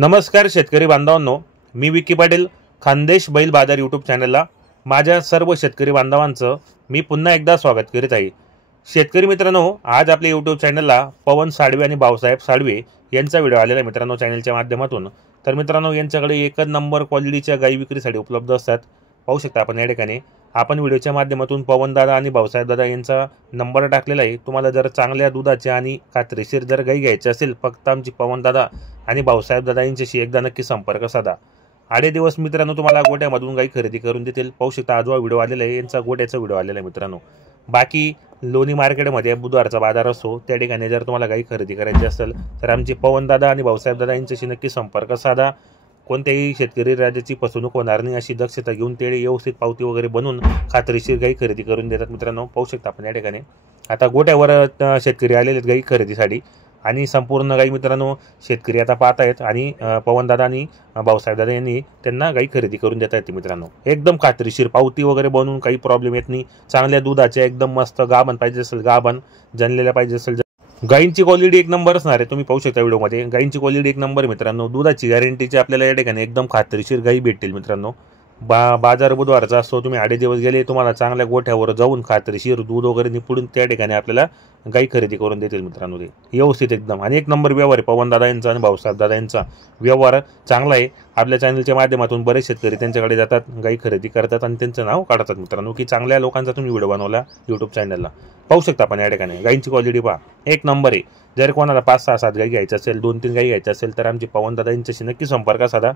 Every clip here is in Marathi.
नमस्कार शेतकरी बांधवांनो, मी विकी पाटील खानदेश बैल बाजार यूट्यूब चॅनलला माझ्या सर्व शेतकरी बांधवांचं मी पुन्हा एकदा स्वागत करीत आहे। शेतकरी मित्रांनो, आज आपल्या यूट्यूब चॅनलला पवन साळवे आणि भाऊसाहेब साळवे यांचा व्हिडिओ आलेला आहे मित्रांनो चॅनलच्या माध्यमातून। तर मित्रांनो, यांच्याकडे एकच नंबर क्वालिटीच्या गाई विक्रीसाठी उपलब्ध असतात। पाहू शकता आपण या ठिकाणी आपण व्हिडिओच्या माध्यमातून पवन दादा आणि भाऊसाहेब दादा यांचा नंबर टाकलेला आहे। तुम्हाला जर चांगल्या दुधाच्या आणि खात्रीशीर जर गाई घ्यायची असेल, फक्त आमची पवन दादा आणि भाऊसाहेब दादा यांच्याशी एकदा नक्की संपर्क साधा। आडे दिवस मित्रांनो तुम्हाला गोट्यामधून गाई खरेदी करून देतील। पाहू शकता आज व्हिडिओ आलेला आहे, यांचा गोट्याचा व्हिडिओ आलेला आहे मित्रांनो। बाकी लोणी मार्केटमध्ये बुधवारचा बाजार असतो, त्या ठिकाणी जर तुम्हाला गाई खरेदी करायची असेल तर आमचे पवन दादा आणि भाऊसाहेब दादा यांच्याशी नक्की संपर्क साधा। कोणत्याही शेतकरी राजाची फसवणूक होणार नाही अशी दक्षता घेऊन ते व्यवस्थित पावती वगैरे बनवून खात्रीशीर गाई खरेदी करून देतात मित्रांनो। पाहू शकता आपण या ठिकाणी आता गोट्यावर शेतकरी आलेले आहेत गाई खरेदीसाठी आणि संपूर्ण गाई मित्रांनो शेतकरी आता पाहत आहेत आणि पवन दादा आणि भाऊसाहेब दादा यांनी त्यांना गाई खरेदी करून देता येते मित्रांनो। एकदम खात्रीशीर पावती वगैरे बनवून काही प्रॉब्लेम येत नाही। चांगल्या दुधाचे एकदम मस्त गाभण पाहिजे असेल गाभण, जनलेल्या पाहिजे असेल गायींची क्वालिटी एक नंबर असणार आहे। तुम्ही पाहू शकता व्हिडिओमध्ये गायींची क्वालिटी एक नंबर मित्रांनो। दुधाची गॅरंटीची आपल्याला या ठिकाणी एकदम खात्रीशीर गाई भेटतील मित्रांनो। बाजार बुधवारचा असतो, तुम्ही आडे दिवस गेले तुम्हाला चांगल्या गोठ्यावर जाऊन खात्रीशीर दूध वगैरे निपुडून त्या ठिकाणी आपल्याला गाई खरेदी करून देतील मित्रांनो। ते व्यवस्थित एकदम आणि एक नंबर व्यवहार आहे पवन दादा यांचा आणि भाऊसाहेब दादा यांचा व्यवहार चांगला आहे। आपल्या चॅनलच्या माध्यमातून बरेच शेतकरी त्यांच्याकडे जातात, गाई खरेदी करतात आणि त्यांचं नाव काढतात मित्रांनो की चांगल्या लोकांचा तुम्ही व्हिडिओ बनवला यूट्यूब चॅनलला। पाहू शकता आपण या ठिकाणी गायींची क्वालिटी पहा एक नंबर आहे। जर कोणाला 5, 6, 7 गाई घ्यायची असेल, 2-3 गाई घ्यायची असेल तर आमची पवन दादा यांच्याशी नक्की संपर्क साधा।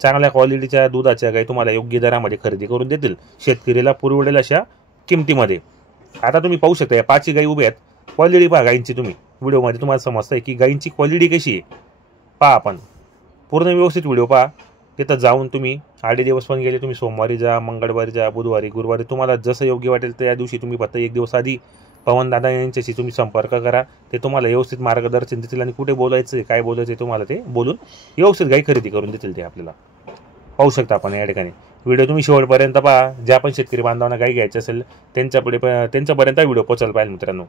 चांगल्या क्वालिटीच्या दुधाच्या गाई तुम्हाला योग्य दरामध्ये खरेदी करून देतील, शेतकरीला पुरवडेल अशा किमतीमध्ये। आता तुम्ही पाहू शकता या 5 गाई उभ्या आहेत, क्वालिटी पहा गायींची। तुम्ही व्हिडिओमध्ये तुम्हाला समजतंय की गायींची क्वालिटी कशी आहे पहा। आपण पूर्ण व्यवस्थित व्हिडिओ पहा। तिथं जाऊन तुम्ही आडे दिवस पण गेले, तुम्ही सोमवारी जा, मंगळवारी जा, बुधवारी, गुरुवारी तुम्हाला जसं योग्य वाटेल त्या दिवशी तुम्ही फक्त एक दिवस आधी पवन दादा यांच्याशी तुम्ही संपर्क करा। ते तुम्हाला व्यवस्थित मार्गदर्शन देतील आणि कुठे बोलायचं काय बोलायचं तुम्हाला ते बोलून व्यवस्थित गाई खरेदी करून देतील ते आपल्याला। पाहू शकता आपण या ठिकाणी व्हिडिओ तुम्ही शेवटपर्यंत पहा। ज्या पण शेतकरी बांधवांना गाई घ्यायची असेल त्यांच्यापर्यंत व्हिडिओ पोहोचला पाहिजे मित्रांनो।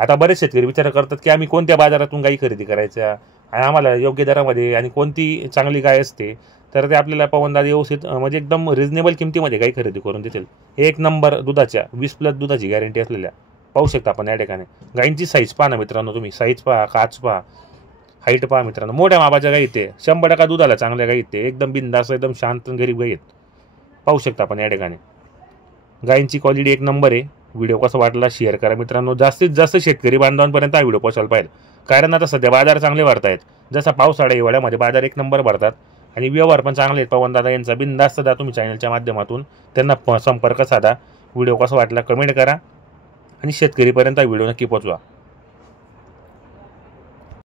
आता बरेच शेतकरी विचार करतात की आम्ही कोणत्या बाजारातून गाई खरेदी करायच्या आणि आम्हाला योग्य दरामध्ये आणि कोणती चांगली गाय असते, तर ते आपल्याला पवन दादा व्यवस्थित म्हणजे एकदम रिजनेबल किमतीमध्ये गाई खरेदी करून देतील। एक नंबर दुधाच्या 20+ दुधाची गॅरंटी असलेल्या। पाहू शकता आपण या ठिकाणी गायींची साईज पहा ना मित्रांनो, तुम्ही साईज पहा, काच पहा, हाईट पहा मित्रांनो। मोठ्या मापाच्या गाई येते, 100% दुधाला चांगल्या गाई येते, एकदम बिंदास एकदम शांत गरीब गाई आहेत। पाहू शकता आपण या ठिकाणी गायींची क्वालिटी एक नंबर आहे। व्हिडिओ कसा वाटला शेअर करा मित्रांनो, जास्तीत जास्त शेतकरी बांधवांपर्यंत हा व्हिडिओ पोहोचायला पाहिजे, कारण आता सध्या बाजार चांगले भरत आहेत। जसा पावसाळा हिवाळ्यामध्ये बाजार एक नंबर भरतात आणि व्यवहार पण चांगले आहेत पवन दादा यांचा। बिंदास्त दा तुम्ही चॅनलच्या माध्यमातून त्यांना संपर्क साधा। व्हिडिओ कसा वाटला कमेंट करा आणि शेतकरीपर्यंत हा व्हिडिओ नक्की पोहोचवा।